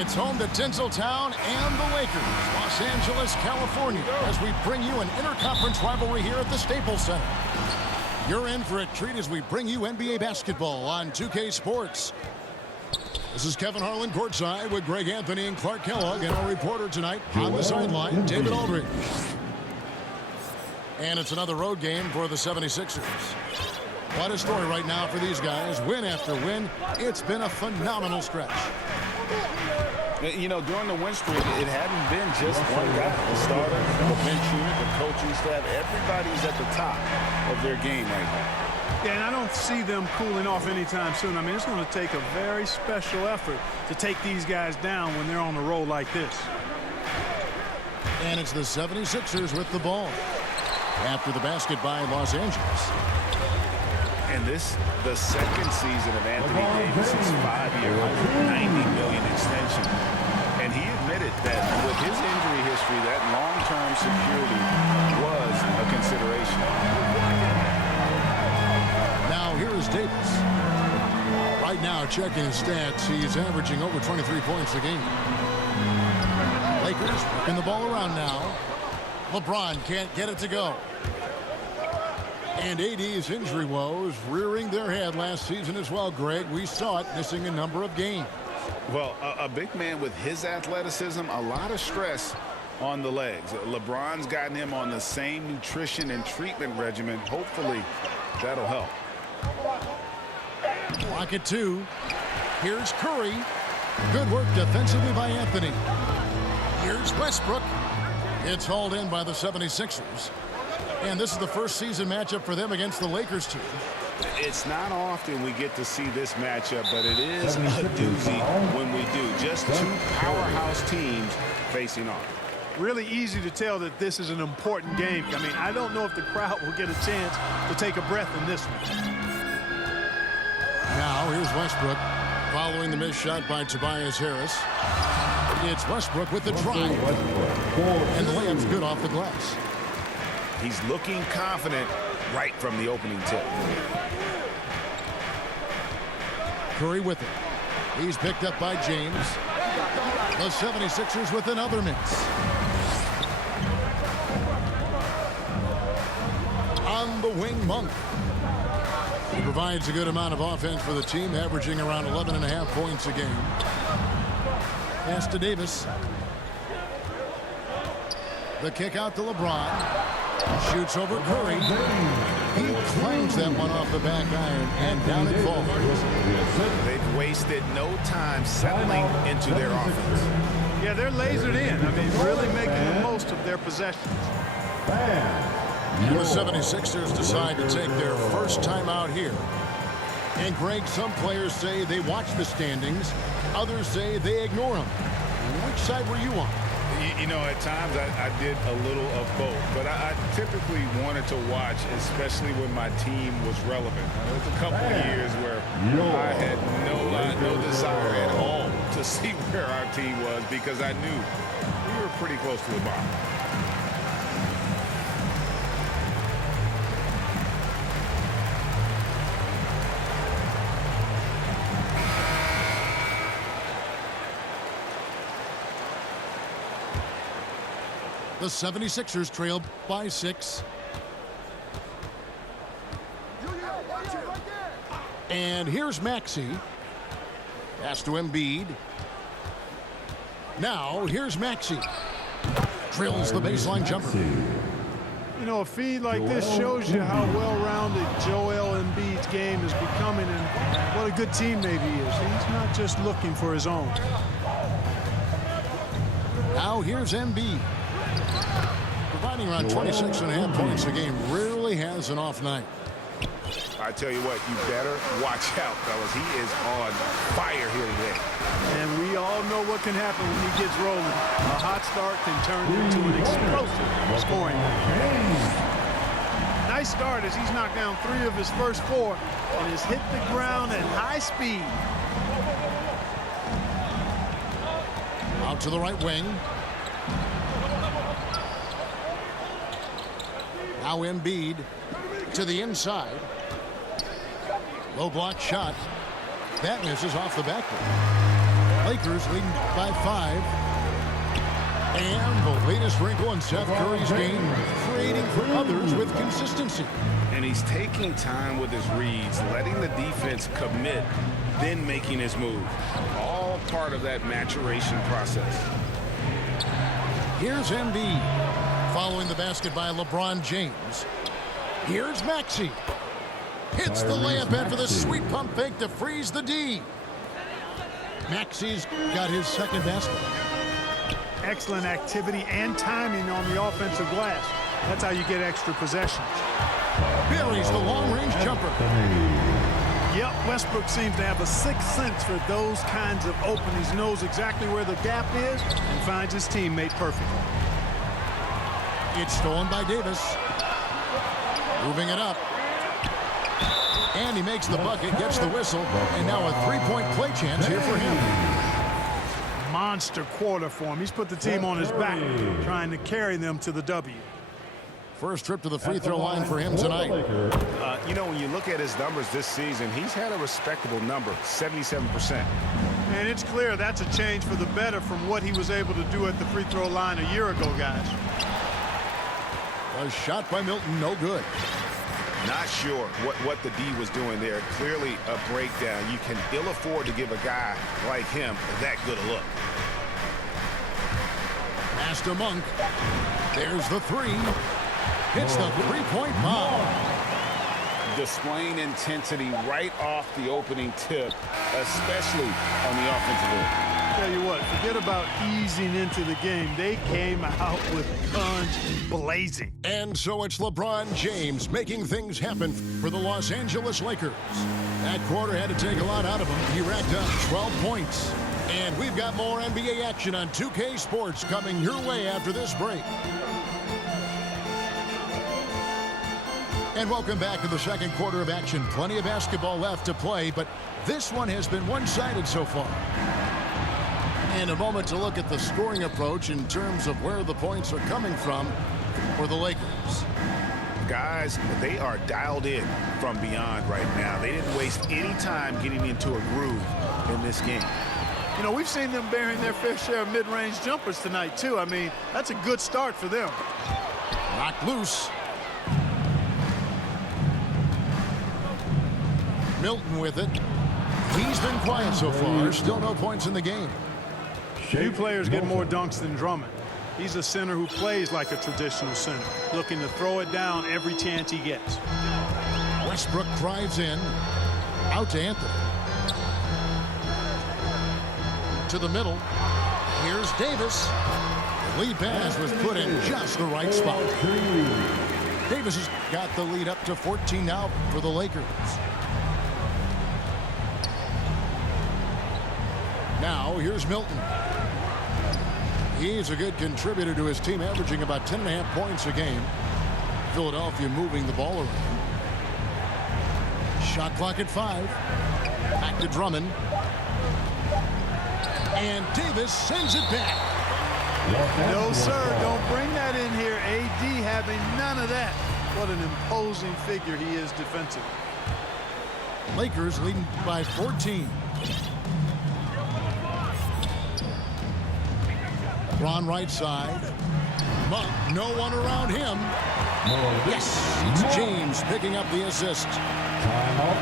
It's home to Tinseltown and the Lakers, Los Angeles, California, as we bring you an interconference rivalry here at the Staples Center. You're in for a treat as we bring you NBA basketball on 2K Sports. This is Kevin Harlan courtside with Greg Anthony and Clark Kellogg, and our reporter tonight on the sideline, David Aldridge. And it's another road game for the 76ers. What a story right now for these guys. Win after win. It's been a phenomenal stretch. You know, during the win streak, it hadn't been just one guy. The starter, the bench unit, the coaching staff, everybody's at the top of their game right now. Yeah, and I don't see them cooling off anytime soon. I mean, it's going to take a very special effort to take these guys down when they're on a roll like this. And it's the 76ers with the ball. After the basket by Los Angeles. And this, the second season of Anthony Davis's 5-year, $190 million extension. And he admitted that with his injury history, that long-term security was a consideration. Now here is Davis. Right now, checking his stats, he's averaging over 23 points a game. Lakers working the ball around now. LeBron can't get it to go. And AD's injury woes rearing their head last season as well, Greg. We saw it missing a number of games. Well, a big man with his athleticism, a lot of stress on the legs. LeBron's gotten him on the same nutrition and treatment regimen. Hopefully, that'll help. Block it two. Here's Curry. Good work defensively by Anthony. Here's Westbrook. It's hauled in by the 76ers. And this is the first season matchup for them against the Lakers team. It's not often we get to see this matchup, but it is a doozy when we do. Just two powerhouse teams facing off. Really easy to tell that this is an important game. I mean, I don't know if the crowd will get a chance to take a breath in this one. Now here's Westbrook following the missed shot by Tobias Harris. It's Westbrook with the drive. And the layup's good off the glass. He's looking confident right from the opening tip. Curry with it. He's picked up by James. The 76ers with another miss. On the wing, Monk. He provides a good amount of offense for the team, averaging around 11.5 points a game. Pass to Davis. The kick out to LeBron. Shoots over Curry. He clangs that one off the back iron, and down it falls. They've wasted no time settling into their offense. Yeah, they're lasered in. I mean, really making the most of their possessions. And the 76ers decide to take their first time out here. And Greg, some players say they watch the standings. Others say they ignore them. Which side were you on? You know, at times I did a little of both, but I typically wanted to watch, especially when my team was relevant. There was a couple of years where I had no desire at all to see where our team was because I knew we were pretty close to the bottom. The 76ers trail by 6. And here's Maxey. Pass to Embiid. Now here's Maxey. Drills the baseline jumper. You know, a feed like this shows you how well-rounded Joel Embiid's game is becoming and what a good teammate he is. He's not just looking for his own. Now here's Embiid. Providing around 26.5 points a game, rarely has an off night. I tell you what, you better watch out, fellas. He is on fire here today. And we all know what can happen when he gets rolling. A hot start can turn into an explosive scoring. Nice start as he's knocked down 3 of his first 4 and has hit the ground at high speed. Out to the right wing. Now Embiid to the inside. Low block shot. That misses off the backboard. Lakers leading by 5. And the latest wrinkle in Seth Curry's game, creating for others with consistency. And he's taking time with his reads, letting the defense commit, then making his move. All part of that maturation process. Here's Embiid, following the basket by LeBron James. Here's Maxey. Hits the layup in for the sweet pump fake to freeze the D. Maxey's got his second basket. Excellent activity and timing on the offensive glass. That's how you get extra possessions. Buries the long-range jumper. Yep, Westbrook seems to have a sixth sense for those kinds of openings. Knows exactly where the gap is and finds his teammate perfectly. It's stolen by Davis. Moving it up. And he makes the bucket, gets the whistle, and now a three-point play chance here for him. Monster quarter for him. He's put the team on his back, trying to carry them to the W. First trip to the free throw line for him tonight. You know, when you look at his numbers this season, he's had a respectable number, 77%. And it's clear that's a change for the better from what he was able to do at the free throw line a year ago, guys. A shot by Milton, no good. Not sure what the D was doing there. Clearly a breakdown. You can ill afford to give a guy like him that good a look. Master Monk. There's the three. Hits the three-point bomb. Displaying intensity right off the opening tip, especially on the offensive end. Tell you what, forget about easing into the game. They came out with guns blazing. And so it's LeBron James making things happen for the Los Angeles Lakers. That quarter had to take a lot out of him. He racked up 12 points. And we've got more NBA action on 2K Sports coming your way after this break. And welcome back to the second quarter of action. Plenty of basketball left to play, but this one has been one-sided so far. And a moment to look at the scoring approach in terms of where the points are coming from for the Lakers. Guys, they are dialed in from beyond right now. They didn't waste any time getting into a groove in this game. You know, we've seen them bearing their fair share of mid-range jumpers tonight, too. I mean, that's a good start for them. Knocked loose. Milton with it. He's been quiet so far. Still no points in the game. Few players get more dunks than Drummond. He's a center who plays like a traditional center, looking to throw it down every chance he gets. Westbrook drives in. Out to Anthony. To the middle. Here's Davis. The lead pass was put in just the right spot. Davis has got the lead up to 14 now for the Lakers. Now, here's Milton. He's a good contributor to his team, averaging about 10.5 points a game. Philadelphia moving the ball around. Shot clock at 5. Back to Drummond. And Davis sends it back. No, sir. Don't bring that in here. AD having none of that. What an imposing figure he is defensively. Lakers leading by 14. Ron right side. Monk, no one around him. Yes, it's James picking up the assist.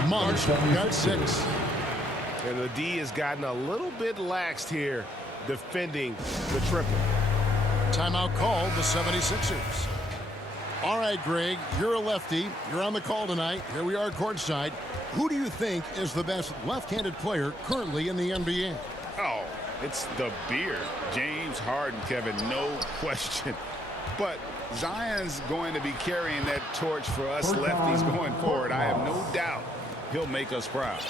Monk got 6. And the D has gotten a little bit laxed here defending the triple. Timeout called the 76ers. All right, Greg, you're a lefty. You're on the call tonight. Here we are courtside. Who do you think is the best left-handed player currently in the NBA? Oh, it's the beard. James Harden, Kevin, no question. But Zion's going to be carrying that torch for us lefties going forward. I have no doubt he'll make us proud.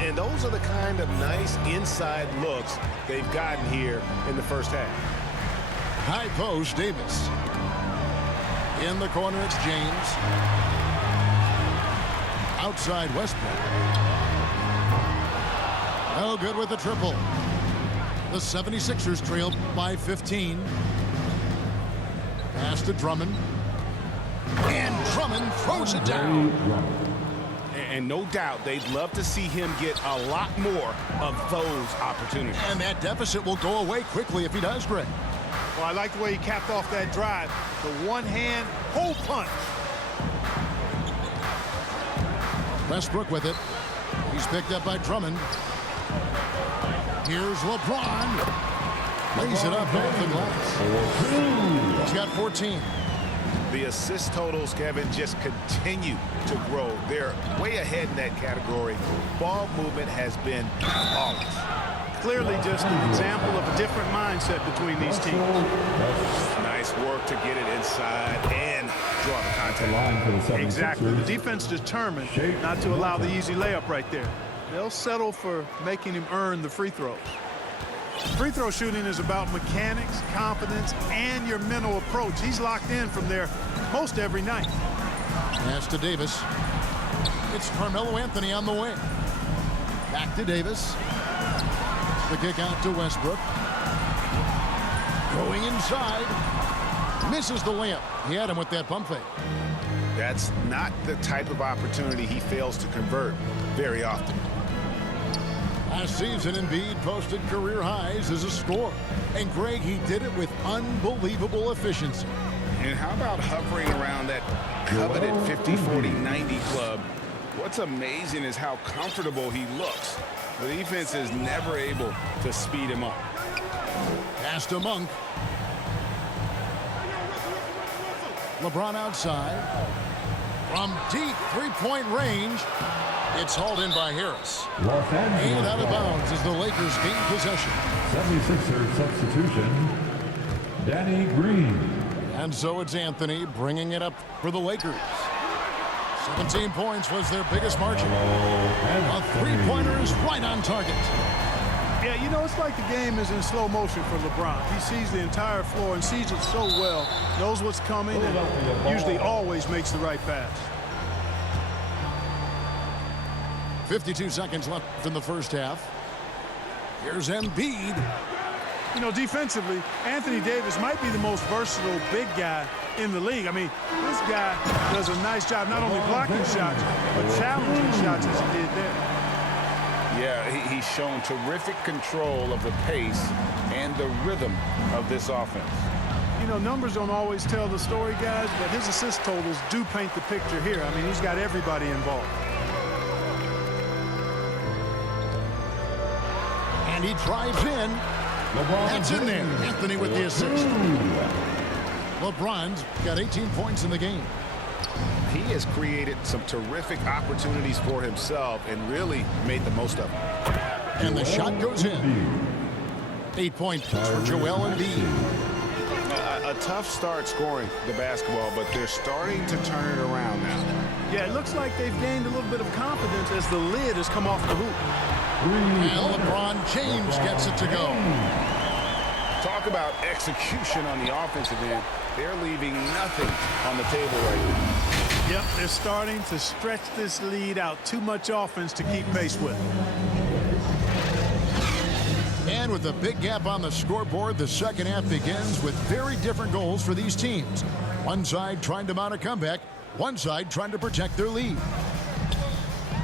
And those are the kind of nice inside looks they've gotten here in the first half. High post, Davis. In the corner, it's James. Outside, Westbrook. No good with the triple. The 76ers trailed by 15. Pass to Drummond. And Drummond throws it down. And no doubt they'd love to see him get a lot more of those opportunities. And that deficit will go away quickly if he does, Greg. Well, I like the way he capped off that drive. The one-hand hole punch. Westbrook with it. He's picked up by Drummond. Here's LeBron. Lays it up off the glass. He's got 14. The assist totals, Kevin, just continue to grow. They're way ahead in that category. Ball movement has been flawless. Clearly just an example of a different mindset between these teams. Nice work to get it inside and draw the contact. Exactly. The defense determined not to allow the easy layup right there. They'll settle for making him earn the free throws. Free throw shooting is about mechanics, confidence, and your mental approach. He's locked in from there most every night. Pass to Davis. It's Carmelo Anthony on the way. Back to Davis. The kick out to Westbrook. Going inside. Misses the layup. He had him with that pump fake. That's not the type of opportunity he fails to convert very often. Last season, Embiid posted career highs as a scorer. And Greg, he did it with unbelievable efficiency. And how about hovering around that coveted 50-40-90 club? What's amazing is how comfortable he looks. The defense is never able to speed him up. Pass to Monk. LeBron outside. From deep three-point range. It's hauled in by Harris. And out of bounds as the Lakers gain possession. 76er substitution, Danny Green. And so it's Anthony bringing it up for the Lakers. 17 points was their biggest margin. A three-pointer is right on target. Yeah, you know, it's like the game is in slow motion for LeBron. He sees the entire floor and sees it so well, knows what's coming, and usually always makes the right pass. 52 seconds left in the first half. Here's Embiid. You know, defensively, Anthony Davis might be the most versatile big guy in the league. I mean, this guy does a nice job not only blocking shots, but challenging shots as he did there. Yeah, he's shown terrific control of the pace and the rhythm of this offense. You know, numbers don't always tell the story, guys, but his assist totals do paint the picture here. I mean, he's got everybody involved. And he drives in. That's in there. Anthony with the assist. LeBron's got 18 points in the game. He has created some terrific opportunities for himself and really made the most of them. And the shot goes in. 8 points for Joel Embiid. A tough start scoring the basketball, but they're starting to turn it around now. Yeah, it looks like they've gained a little bit of confidence as the lid has come off the hoop. And LeBron James gets it to go. Talk about execution on the offensive end. They're leaving nothing on the table right now. Yep, they're starting to stretch this lead out. Too much offense to keep pace with. And with a big gap on the scoreboard, the second half begins with very different goals for these teams. One side trying to mount a comeback, one side trying to protect their lead.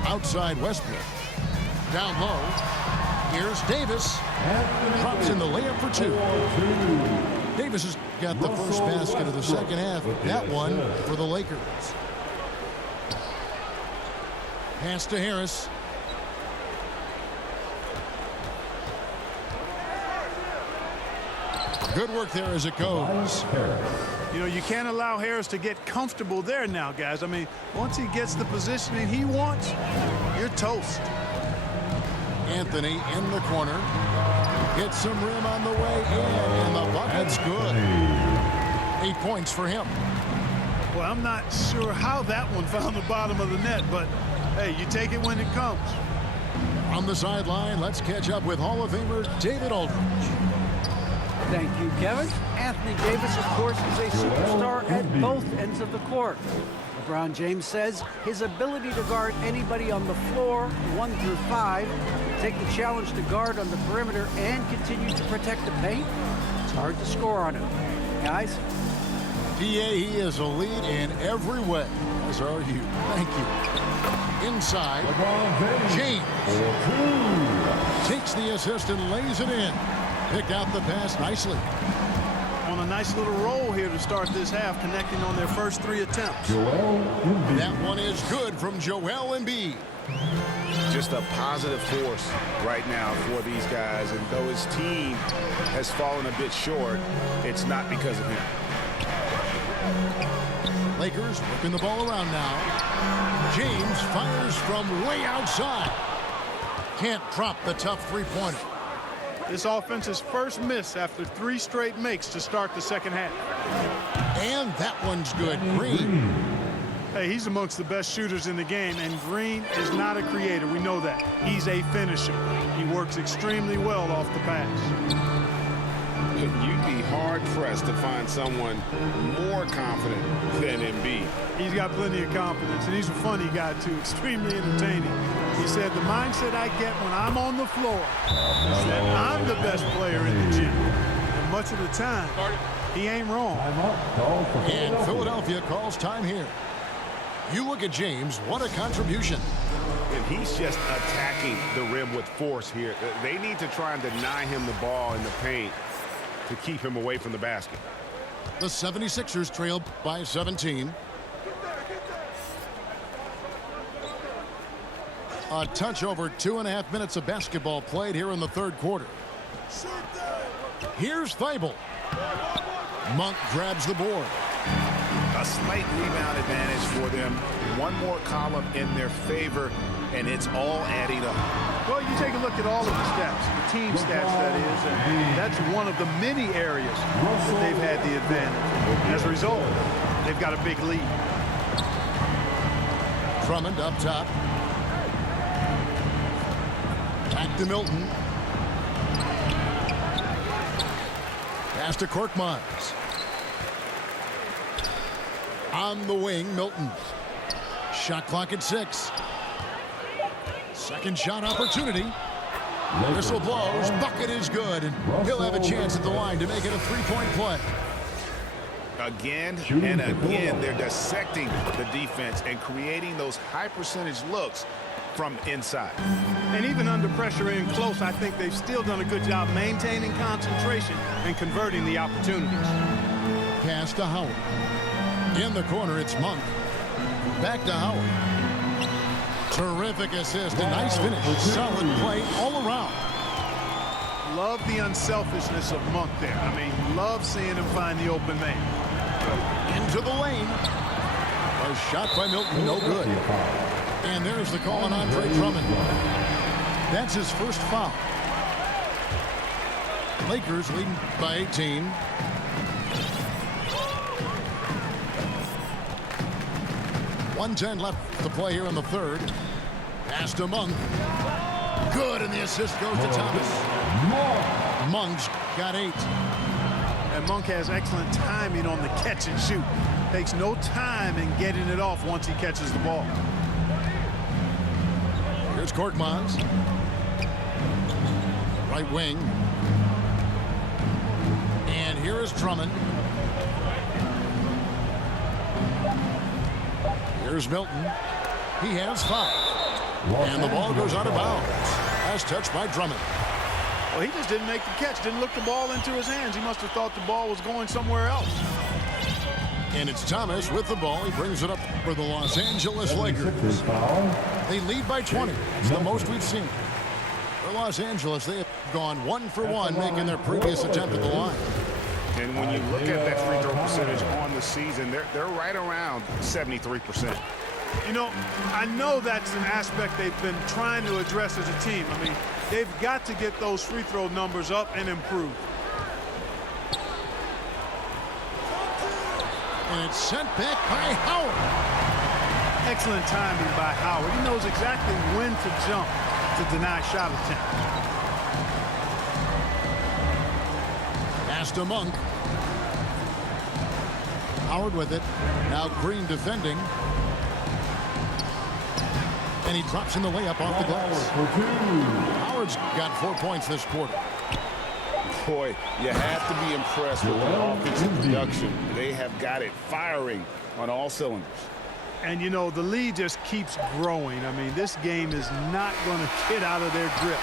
Outside Westbrook. Down low. Here's Davis. Drops in the layup for two. Davis has got the first basket of the second half. That one for the Lakers. Pass to Harris. Good work there as it goes. You know, you can't allow Harris to get comfortable there now, guys. I mean, once he gets the positioning he wants, you're toast. Anthony in the corner. Gets some rim on the way in, and the bucket's good. 8 points for him. Well, I'm not sure how that one found the bottom of the net, but, hey, you take it when it comes. On the sideline, let's catch up with Hall of Famer David Aldridge. Thank you, Kevin. Anthony Davis, of course, is a superstar at both ends of the court. LeBron James says his ability to guard anybody on the floor, 1 through 5, take the challenge to guard on the perimeter and continue to protect the paint, it's hard to score on him. Guys? PA, he is a lead in every way, as are you. Thank you. Inside. LeBron James for 2. takes the assist and lays it in. Picked out the pass nicely. On a nice little roll here to start this half, connecting on their first 3 attempts. Joel Embiid. That one is good from Joel Embiid. Just a positive force right now for these guys. And though his team has fallen a bit short, it's not because of him. Lakers working the ball around now. James fires from way outside. Can't drop the tough three-pointer. This offense's first miss after 3 straight makes to start the second half. And that one's good. Green. Hey, he's amongst the best shooters in the game, and Green is not a creator. We know that. He's a finisher. He works extremely well off the pass. You'd be hard-pressed to find someone more confident than Embiid. He's got plenty of confidence, and he's a funny guy, too. Extremely entertaining. He said, the mindset I get when I'm on the floor is that I'm the best player in the gym. And much of the time, he ain't wrong. And Philadelphia calls time here. You look at James, what a contribution. And he's just attacking the rim with force here. They need to try and deny him the ball in the paint to keep him away from the basket. The 76ers trail by 17. A touch over 2.5 minutes of basketball played here in the third quarter. Here's Thibault. Monk grabs the board. A slight rebound advantage for them. One more column in their favor, and it's all adding up. Well, you take a look at all of the stats, the team stats, that is, and that's one of the many areas that they've had the advantage. As a result, they've got a big lead. Drummond up top. Back to Milton. Pass to Korkmaz. On the wing, Milton. Shot clock at 6. Second shot opportunity. Whistle blows. Bucket is good. And he'll have a chance at the line to make it a three-point play. Again and again, they're dissecting the defense and creating those high-percentage looks from inside. And even under pressure in close, I think they've still done a good job maintaining concentration and converting the opportunities. Pass to Howard. In the corner, it's Monk. Back to Howard. Terrific assist. A nice finish. Solid play all around. Love the unselfishness of Monk there. I mean, love seeing him find the open man. Into the lane. A shot by Milton, no good. And there's the call on Andre Drummond. That's his first foul. Lakers leading by 18. .110 left to play here in the third. Pass to Monk. Good, and the assist goes to Thomas. Monk's got 8. And Monk has excellent timing on the catch and shoot. Takes no time in getting it off once he catches the ball. Here's Korkmaz. Right wing. And here is Drummond. Here's Milton. He has 5. And the ball goes out of bounds. As touched by Drummond. Well, he just didn't make the catch. Didn't look the ball into his hands. He must have thought the ball was going somewhere else. And it's Thomas with the ball. He brings it up for the Los Angeles Lakers. They lead by 20. It's the most we've seen. For Los Angeles, they have gone 1 for 1, making their previous attempt at the line. And when you look at that free throw percentage on the season, they're right around 73%. You know, I know that's an aspect they've been trying to address as a team. I mean, they've got to get those free throw numbers up and improve. And it's sent back by Howard. Excellent timing by Howard. He knows exactly when to jump to deny shot attempt. Pass to Monk. Howard with it. Now Green defending. And he drops in the layup off the glass. Howard's got 4 points this quarter. Boy, you have to be impressed with the offensive production. They have got it firing on all cylinders. And, you know, the lead just keeps growing. I mean, this game is not going to get out of their grip.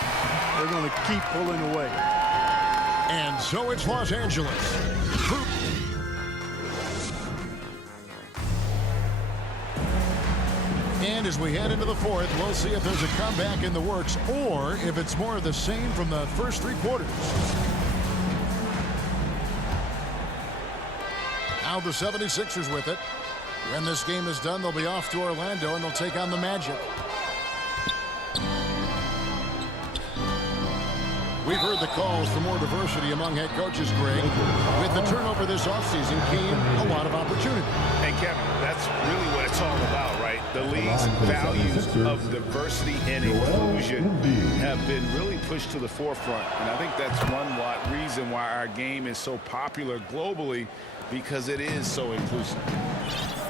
They're going to keep pulling away. And so it's Los Angeles. And as we head into the fourth, we'll see if there's a comeback in the works or if it's more of the same from the first three quarters. Now the 76ers with it. When this game is done, they'll be off to Orlando and they'll take on the Magic. We've heard the calls for more diversity among head coaches, Greg. With the turnover this offseason came a lot of opportunity. And Kevin, that's really what it's all about, right? The league's values of diversity and inclusion have been really pushed to the forefront. And I think that's one reason why our game is so popular globally, because it is so inclusive.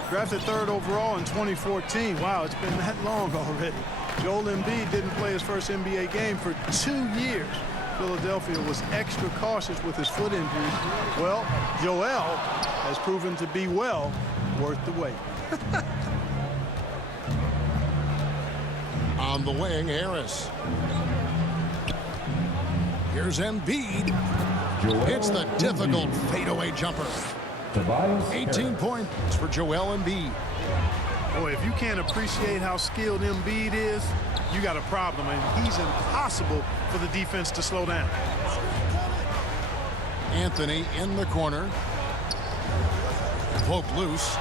Drafted third overall in 2014. Wow, it's been that long already. Joel Embiid didn't play his first NBA game for 2 years. Philadelphia was extra cautious with his foot injuries. Well, Joel has proven to be well worth the wait. On the wing, Harris. Here's Embiid. Hits the difficult fadeaway jumper. 18 points for Joel Embiid. Boy, if you can't appreciate how skilled Embiid is, you got a problem, and he's impossible for the defense to slow down. Anthony in the corner. Poke loose.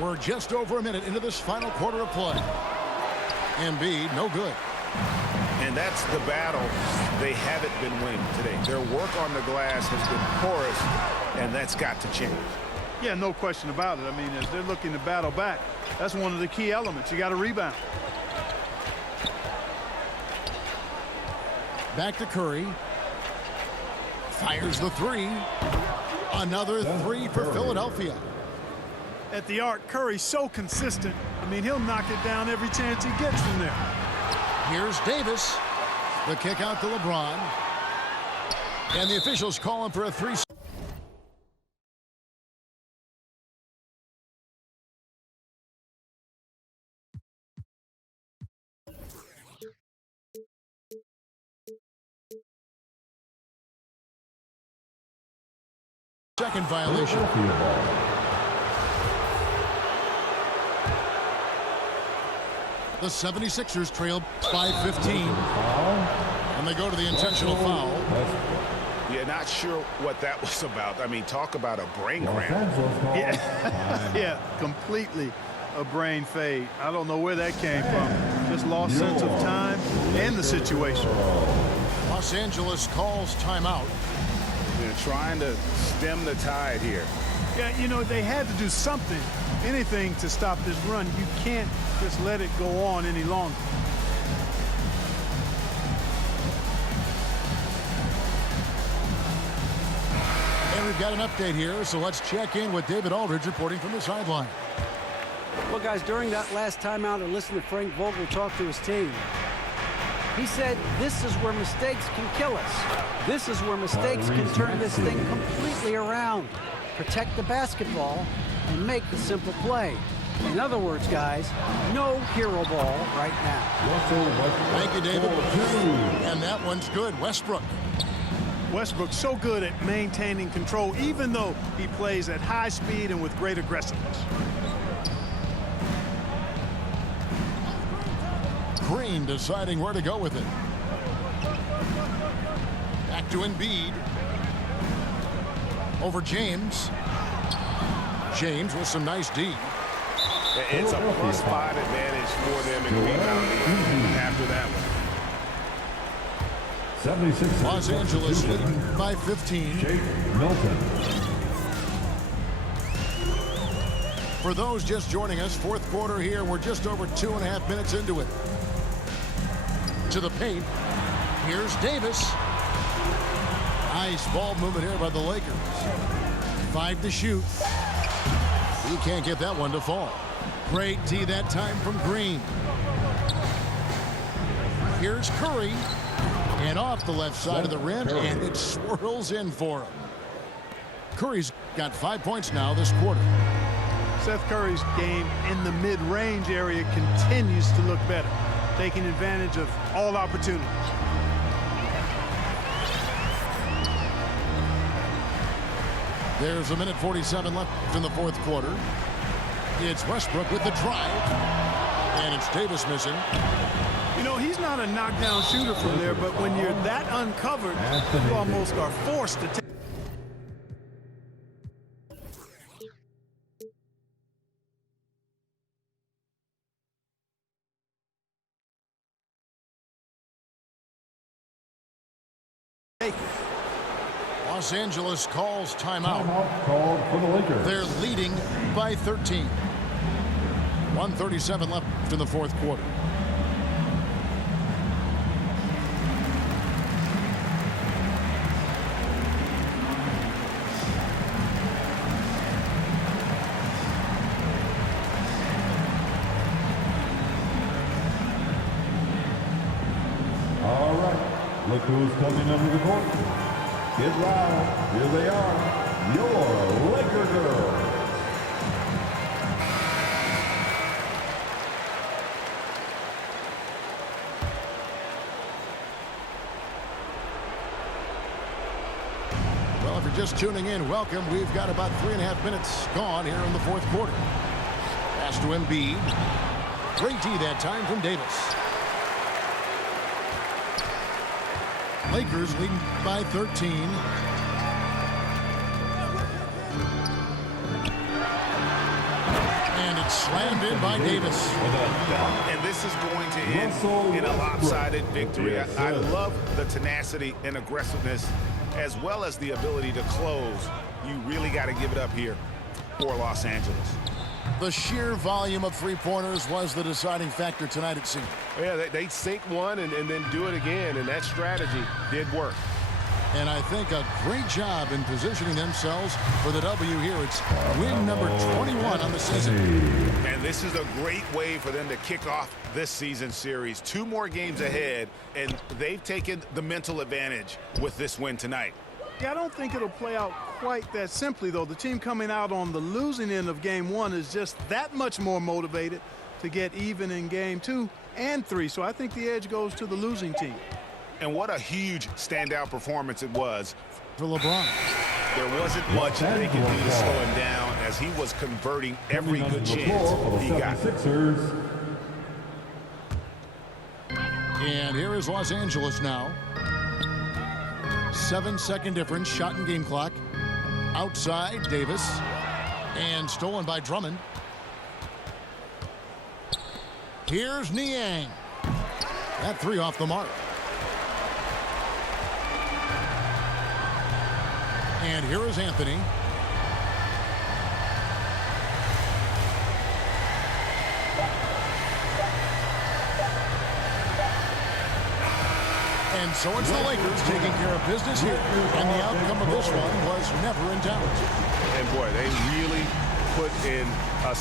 We're just over a minute into this final quarter of play. Embiid, no good. And that's the battle they haven't been winning today. Their work on the glass has been porous, and that's got to change. Yeah, no question about it. I mean, as they're looking to battle back, that's one of the key elements. You got to rebound. Back to Curry. Fires the three. Another three for Philadelphia. At the arc, Curry's so consistent. I mean, he'll knock it down every chance he gets from there. Here's Davis. The kick out to LeBron. And the officials call him for a three. Second violation. The 76ers trail by 15. And they go to the intentional foul. Yeah, not sure what that was about. I mean, talk about a brain cramp. Yeah, completely a brain fade. I don't know where that came from. Just lost sense of time and the situation. Los Angeles calls timeout. They're trying to stem the tide here. Yeah, you know, they had to do something, anything to stop this run. You can't just let it go on any longer. And we've got an update here, so let's check in with David Aldridge reporting from the sideline. Well, guys, during that last timeout, I listened to Frank Vogel talk to his team. He said, this is where mistakes can kill us. This is where mistakes can turn this thing completely around. Protect the basketball and make the simple play. In other words, guys, no hero ball right now. Thank you, David. And that one's good. Westbrook. Westbrook's so good at maintaining control, even though he plays at high speed and with great aggressiveness. Green deciding where to go with it. Back to Embiid. Over James. James with some nice D. It's a +5 advantage for them in rebounding after that one. 76 Los Angeles leading by 15. Shake Milton. For those just joining us, fourth quarter here. We're just over 2.5 minutes into it. To the paint. Here's Davis. Nice ball movement here by the Lakers. 5 to shoot. He can't get that one to fall. Great D that time from Green. Here's Curry. And off the left side of the rim, and it swirls in for him. Curry's got 5 points now this quarter. Seth Curry's game in the mid-range area continues to look better, taking advantage of all opportunities. There's a minute 47 left in the fourth quarter. It's Westbrook with the drive. And it's Davis missing. You know, he's not a knockdown shooter from there, but when you're that uncovered, you almost are forced to take. Los Angeles calls timeout. Timeout called for the Lakers. They're leading by 13. 1:37 left in the fourth quarter. All right. Look who's coming under the court. Get loud. Here they are. Your Laker girls. Well, if you're just tuning in, welcome. We've got about 3.5 minutes gone here in the fourth quarter. Pass to Embiid. Great D that time from Davis. Lakers leading by 13. And it's slammed in by Davis. And this is going to end in a lopsided victory. I love the tenacity and aggressiveness as well as the ability to close. You really got to give it up here for Los Angeles. The sheer volume of three-pointers was the deciding factor tonight, it seemed. Yeah, they sink one and then do it again, and that strategy did work. And I think a great job in positioning themselves for the W here. It's win number 21 on the season. And this is a great way for them to kick off this season series. 2 more games ahead, and they've taken the mental advantage with this win tonight. Yeah, I don't think it'll play out quite that simply, though. The team coming out on the losing end of game 1 is just that much more motivated to get even in game 2 and 3. So I think the edge goes to the losing team. And what a huge standout performance it was For LeBron. There wasn't much they could do to slow him down as he was converting every good chance he got. And here is Los Angeles now. 7-second difference, shot and game clock. Outside, Davis. And stolen by Drummond. Here's Niang. That 3 off the mark. And here is Anthony. And so it's the Lakers taking care of business here. And the outcome of this one was never in doubt. And boy, they really put in a